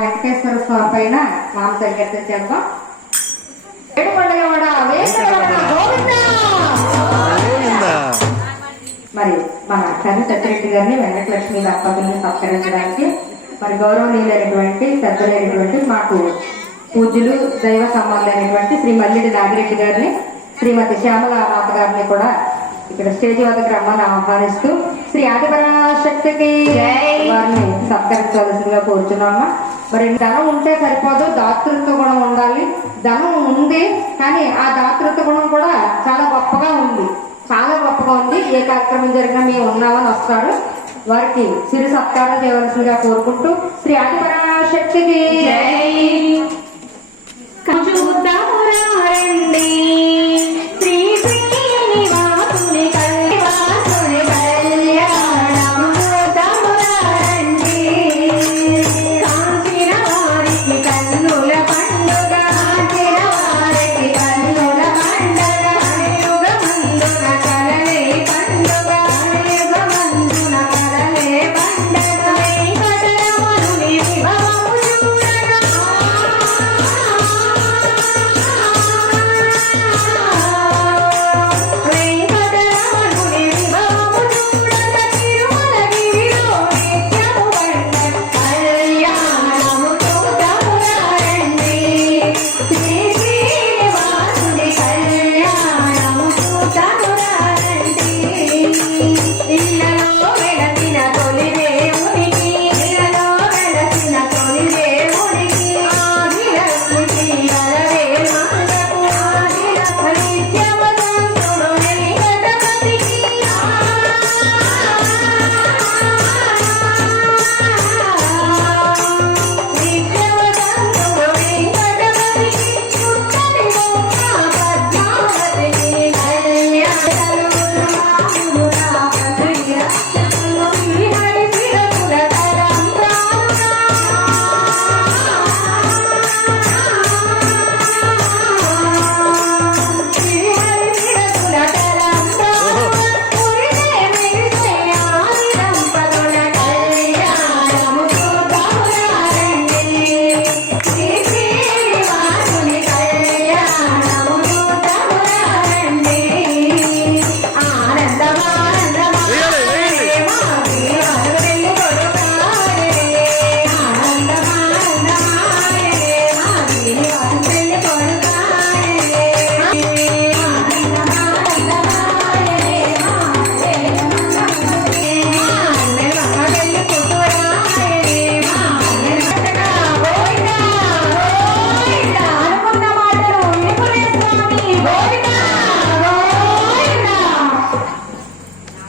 వెంకటేశ్వర స్వామి పైన మాంసరికట్టు చేద్దాం ఏడు పండుగ. మరి మన చంద్ర సత్యరెడ్డి గారిని వెంకటలక్ష్మి దంపతుల్ని సత్కరించడానికి మరి గౌరవనీయులైనటువంటి పెద్దలైనటువంటి మాకు పూజ్యులు దైవ సమ్మానులైనటువంటి శ్రీ మల్లిడి నాగిరెడ్డి గారిని శ్రీమతి శ్యామల మాత గారిని కూడా ఇక్కడ స్టేజ్ వద్దకు రమ్మని ఆహ్వానిస్తూ శ్రీ ఆదిపరాశక్తికి వారిని సత్కరించవలసిందిగా కోరుచున్నామా. మరి ధనం ఉంటే సరిపోదు దాతృత్వ గుణం ఉండాలి. ధనం ఉంది కానీ ఆ దాతృత్వ గుణం కూడా చాలా గొప్పగా ఉంది. చాలా గొప్పగా ఉంది. ఏ కార్యక్రమం జరిగినా మేము ఉన్నామని వస్తారు. వారికి సిరి సత్కారం చేయవలసిందిగా కోరుకుంటూ శ్రీ ఆదిపరాశక్తికి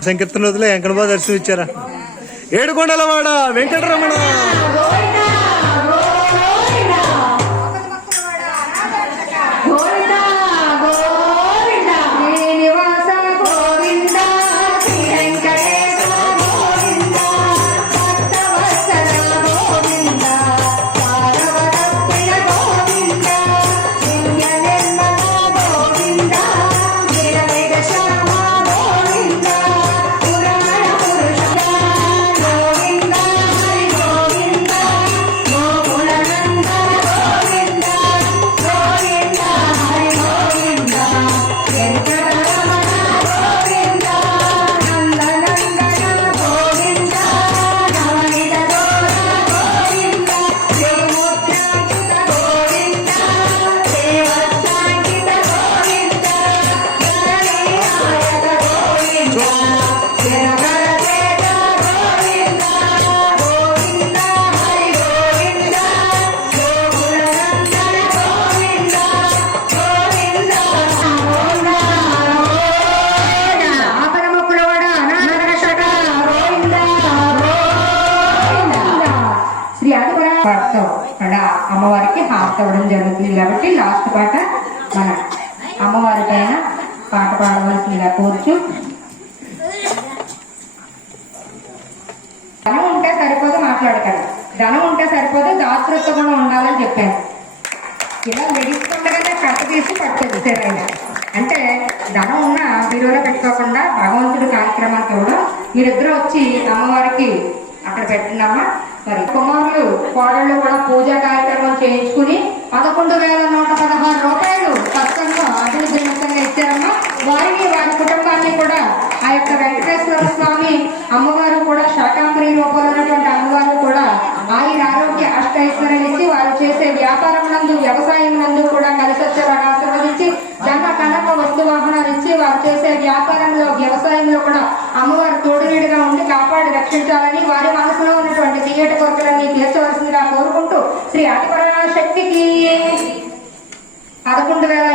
సంకీర్తన వదిలే వెంకటబాబు దర్శనం ఇచ్చారా? ఏడుకొండలవాడ వెంకటరమణ. పాటతో అంటే అమ్మవారికి హారత ఇవ్వడం జరుగుతుంది. కాబట్టి లాస్ట్ పాట మన అమ్మవారి పైన పాట పాడవలసిందిగా కోరుచు ధనం ఉంటే సరిపోదు మాట్లాడతాను ధనం ఉంటే సరిపోదు దాతృత్వ గుణం ఉండాలని చెప్పాను ఇలా లెగిస్తుండగానే కట్ట తీసి పట్టేది సరైన? అంటే ధనం ఉన్న బీరువులో పెట్టుకోకుండా భగవంతుడి కార్యక్రమానికి కూడా మీరిద్దరూ వచ్చి అమ్మవారికి అక్కడ పెట్టినమ్మా మరి కుమారులు కోడళ్ళు కూడా పూజా కార్యక్రమం చేయించుకుని పదకొండు వేల నూట పదహారు రూపాయలు కష్టంగా అభివృద్ధి నిమిత్తంగా ఇచ్చారమ్మా. వారిని వారి కుటుంబాన్ని కూడా ఆ యొక్క వెంకటేశ్వర స్వామి అమ్మవారు కూడా శాకాంబరి రూపంలో ఉన్నటువంటి అమ్మవారు కూడా ఆయుర ఆరోగ్య అష్టైశ్వర్యాలు ఇచ్చి వారు చేసే వ్యాపారం నందు వ్యవసాయం నందు కూడా కలిసి వచ్చేలాగా ఆశీర్వదించి వారు చేసే వ్యాపారంలో వ్యవసాయంలో కూడా అమ్మవారు తోడునీడుగా ఉండి కాపాడి రక్షించాలని వారి మనసులో ఉన్నటువంటి తీయట కోరికలన్నీ తీర్చవలసిందిగా కోరుకుంటూ శ్రీ అతిపరాశక్తికి పదకొండు వేల